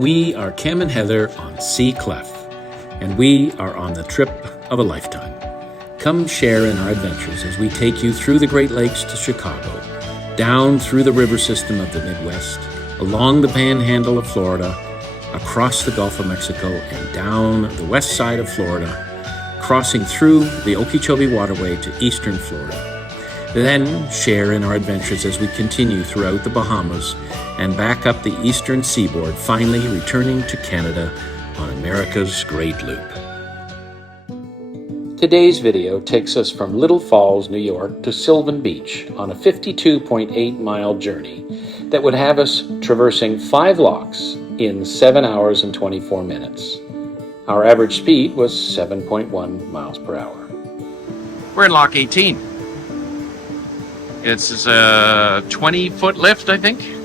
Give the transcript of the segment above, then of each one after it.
We are Cam and Heather on Sea Clef, and we are on the trip of a lifetime. Come share in our adventures as we take you through the Great Lakes to Chicago, down through the river system of the Midwest, along the panhandle of Florida, across the Gulf of Mexico, and down the west side of Florida, crossing through the Okeechobee Waterway to eastern Florida. Then share in our adventures as we continue throughout the Bahamas and back up the eastern seaboard, finally returning to Canada on America's Great Loop. Today's video takes us from Little Falls, New York to Sylvan Beach on a 52.8-mile journey that would have us traversing 5 locks in 7 hours and 24 minutes. Our average speed was 7.1 miles per hour. We're in Lock 18. It's a 20-foot lift, I think.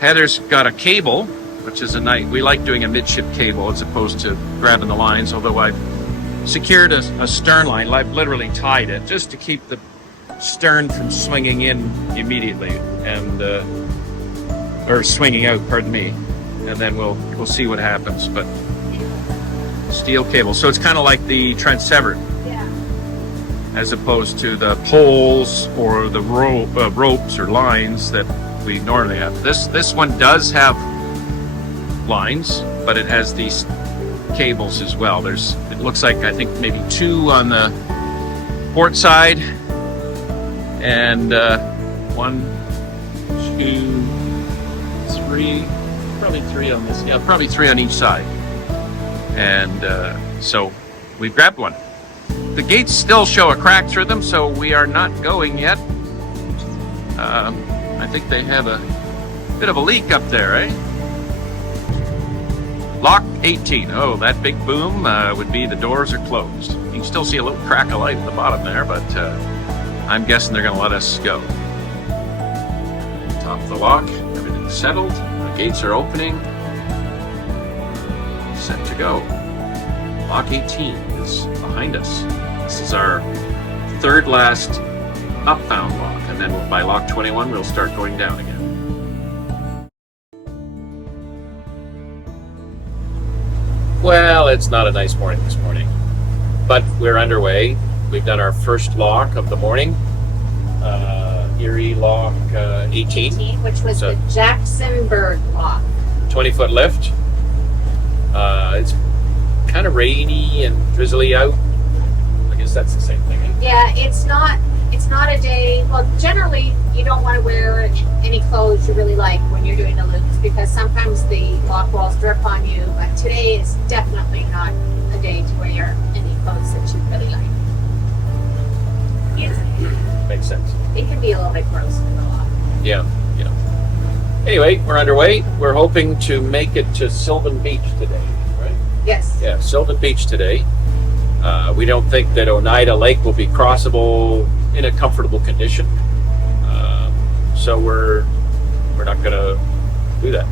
Heather's got a cable, which is we like doing a midship cable as opposed to grabbing the lines, although I've secured a stern line. I've literally tied it just to keep the stern from swinging in immediately or swinging out, pardon me. And then we'll see what happens. But steel cable. So it's kind of like the Trent Severn. As opposed to the poles or the ropes or lines that we normally have. This one does have lines, but it has these cables as well. It looks like, I think, maybe 2 on the port side and 1, 2, 3, probably 3 on this. Yeah, probably 3 on each side. And so we've grabbed one. The gates still show a crack through them, so we are not going yet. I think they have a bit of a leak up there, eh? Lock 18. Oh, that big boom would be the doors are closed. You can still see a little crack of light at the bottom there, but I'm guessing they're going to let us go. Top of the lock, everything's settled. The gates are opening. Set to go. Lock 18 is behind us. This is our 3rd last upbound lock, and then by lock 21 we'll start going down again. Well, it's not a nice morning this morning, but we're underway. We've done our first lock of the morning, Erie Lock 18, which was the Jacksonburg lock. 20-foot lift. It's kind of rainy and drizzly out. I guess that's the same thing. Yeah, it's not a day. Well, generally you don't want to wear any clothes you really like when you're doing the loops because sometimes the lock walls drip on you. But today is definitely not a day to wear any clothes that you really like. Makes sense. It can be a little bit gross in the lock. Yeah. Anyway, we're underway. We're hoping to make it to Sylvan Beach today. Yes. Yeah, Sylvan Beach today. We don't think that Oneida Lake will be crossable in a comfortable condition. So we're not going to do that.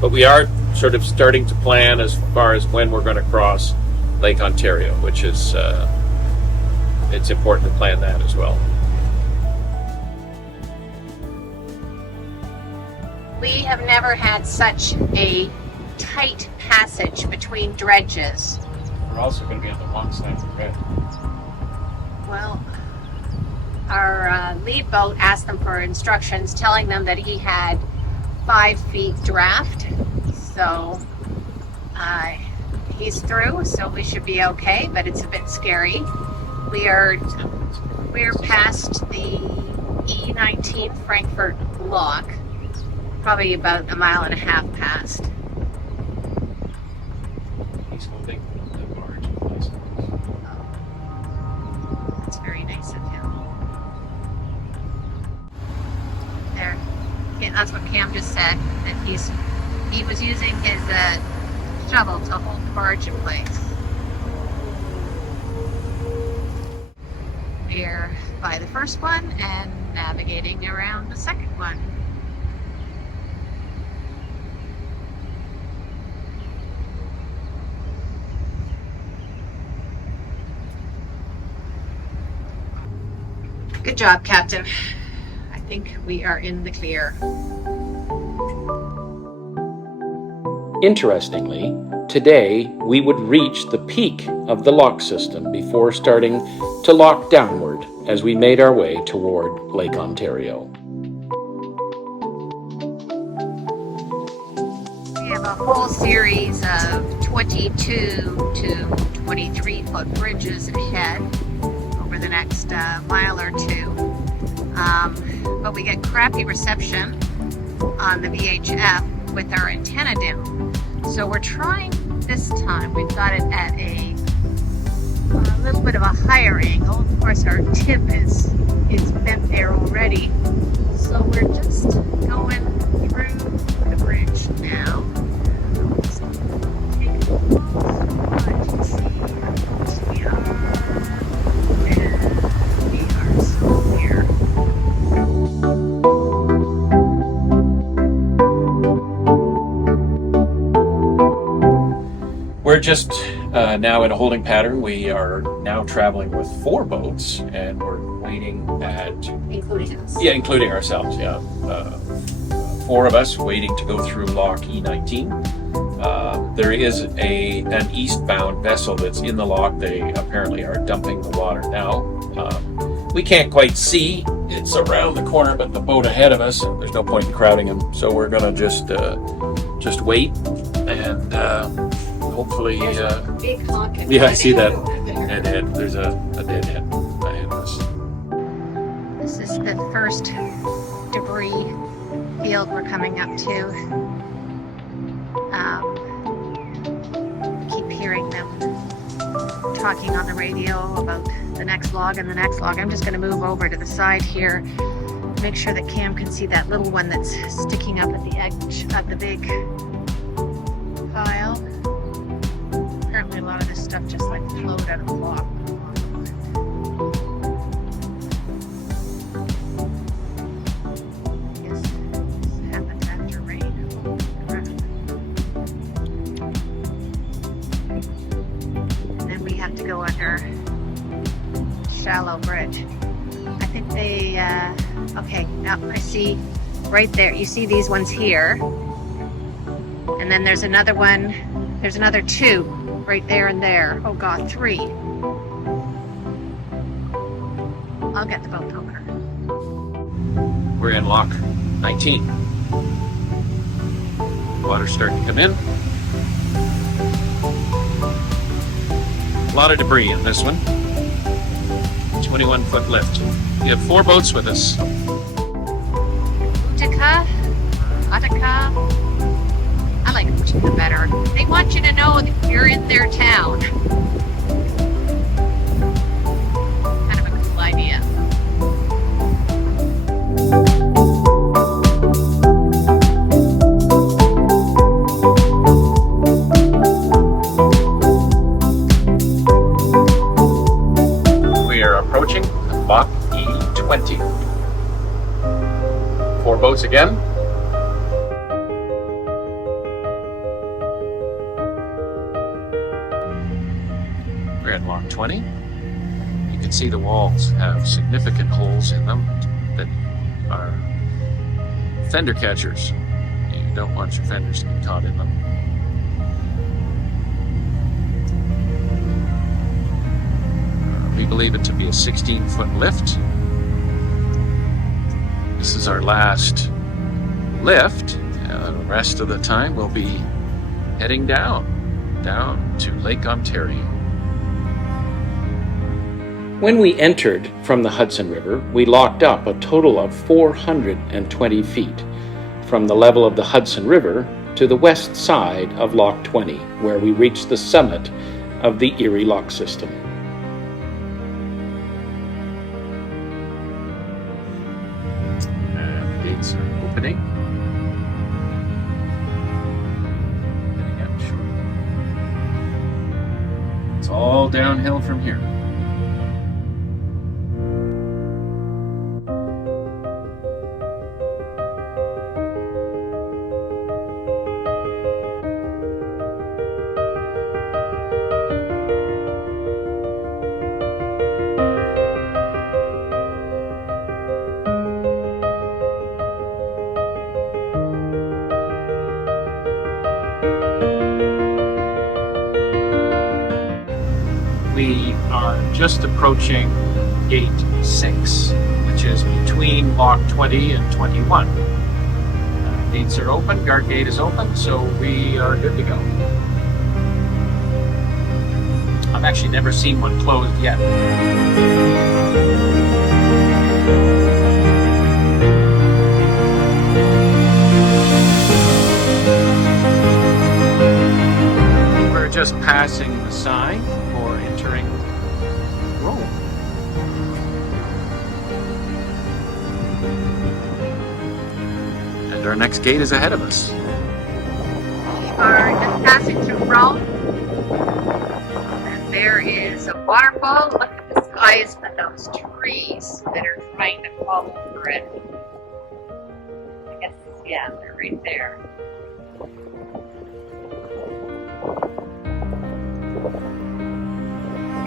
But we are sort of starting to plan as far as when we're going to cross Lake Ontario, which is it's important to plan that as well. We have never had such a tight passage between dredges. We're also going to be on the wrong side of the dredge. Well, our lead boat asked them for instructions, telling them that he had 5 feet draft. So he's through, so we should be okay, but it's a bit scary. We're past the E19 Frankfurt lock, probably about 1.5 miles past. That's very nice of him. There. Yeah, that's what Cam just said, that he was using his shovel to hold the barge in place. We're by the first one and navigating around the second one. Good job, Captain. I think we are in the clear. Interestingly, today we would reach the peak of the lock system before starting to lock downward as we made our way toward Lake Ontario. We have a whole series of 22 to 23 foot bridges ahead over the next mile or two. But we get crappy reception on the VHF with our antenna down. So we're trying this time. We've got it at a little bit of a higher angle. Of course, our tip is bent there already. So we're just going through the bridge now. Just take a close look to see how we are. And we are so here. We're just now in a holding pattern. We are now traveling with 4 boats, and we're waiting at... Including us. Yeah, including ourselves, yeah. 4 of us waiting to go through Lock E19. There is an eastbound vessel that's in the lock. They apparently are dumping the water now. We can't quite see. It's around the corner, but the boat ahead of us, there's no point in crowding him. So we're gonna just wait and hopefully... There's a big honking yeah, I see that over there. deadhead. There's a deadhead ahead of us. This is the first debris field we're coming up to. Keep hearing them talking on the radio about the next log and the next log. I'm just going to move over to the side here, make sure that Cam can see that little one that's sticking up at the edge of the big pile. Apparently a lot of this stuff just like flowed out of the log. Yes, this happened after rain. And then we have to go under shallow bridge. I think they, okay, now I see right there, you see these ones here. And then there's another one, there's another 2 right there and there. Oh God, 3. I'll get the boat over. We're in Lock 19. Water's starting to come in. A lot of debris in this one. 21-foot lift. We have 4 boats with us. Utica, Utica. I like Utica better. They want you to know that you're in their town. Kind of a cool idea. We are approaching Lock E20. 4 boats again. We're at Lock 20. You can see the walls have significant holes in them that are fender catchers. You don't want your fenders to be caught in them. We believe it to be a 16-foot lift. This is our last lift. The rest of the time we'll be heading down to Lake Ontario. When we entered from the Hudson River, we locked up a total of 420 feet from the level of the Hudson River to the west side of Lock 20, where we reached the summit of the Erie Lock system. And the gates are opening. Heading out short. It's all downhill from here. We are just approaching gate 6, which is between lock 20 and 21. Gates are open, guard gate is open, so we are good to go. I've actually never seen one closed yet. We're just passing the sign for entering Rome. And our next gate is ahead of us. We are just passing through Rome. And there is a waterfall. Look at the skies for those trees that are trying to fall over it. I guess, yeah, they're right there.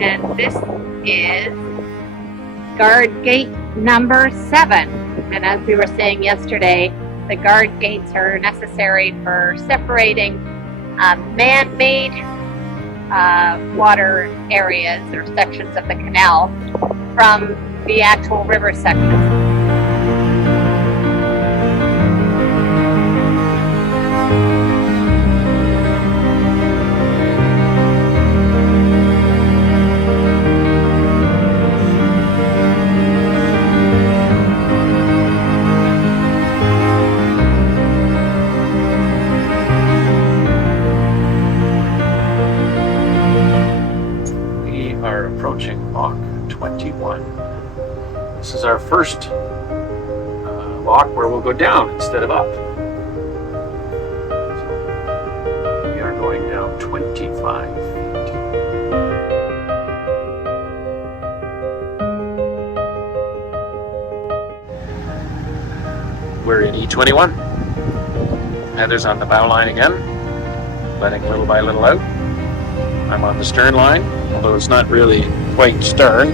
And this is guard gate number 7. And as we were saying yesterday, the guard gates are necessary for separating man-made water areas or sections of the canal from the actual river sections. Approaching lock 21. This is our first lock where we'll go down instead of up. So we are going down 25 feet. We're in E21. Heather's on the bow line again, letting little by little out. I'm on the stern line, although it's not really quite stern.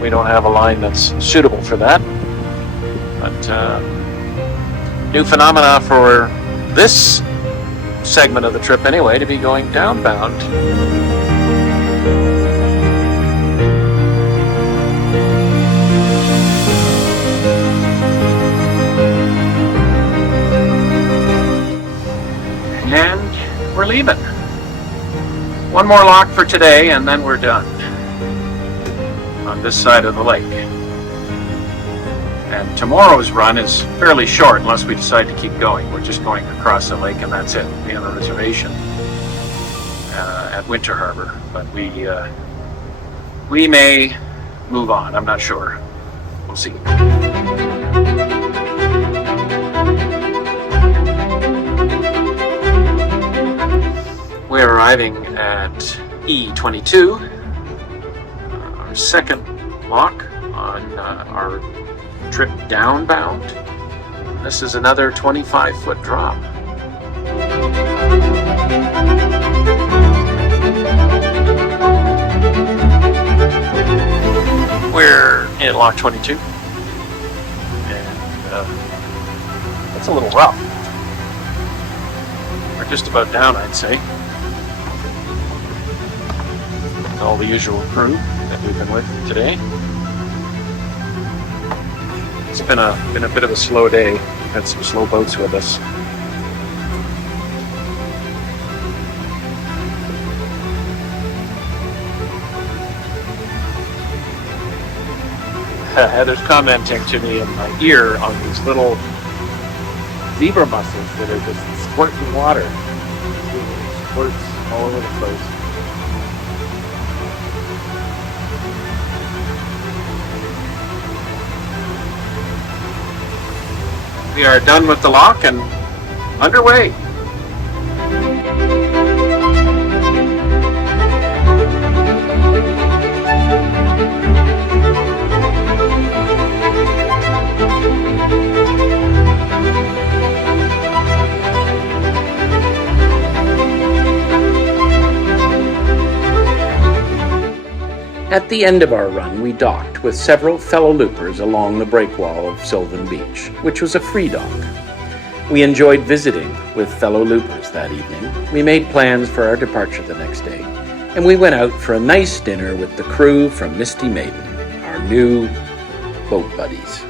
We don't have a line that's suitable for that. But new phenomena for this segment of the trip anyway, to be going downbound. And we're leaving. One more lock for today, and then we're done on this side of the lake. And tomorrow's run is fairly short unless we decide to keep going. We're just going across the lake, and that's it. We have a reservation at Winter Harbor, but we may move on. I'm not sure. We'll see. We're arriving at E22, our second lock on our trip downbound. This is another 25-foot drop. We're in lock 22, and it's a little rough. We're just about down, I'd say. All the usual crew that we've been with today. It's been a bit of a slow day. Had some slow boats with us. Heather's commenting to me in my ear on these little zebra mussels that are just squirting water. Squirts all over the place. We are done with the lock and underway. At the end of our run, we docked with several fellow loopers along the breakwall of Sylvan Beach, which was a free dock. We enjoyed visiting with fellow loopers that evening. We made plans for our departure the next day, and we went out for a nice dinner with the crew from Misty Maiden, our new boat buddies.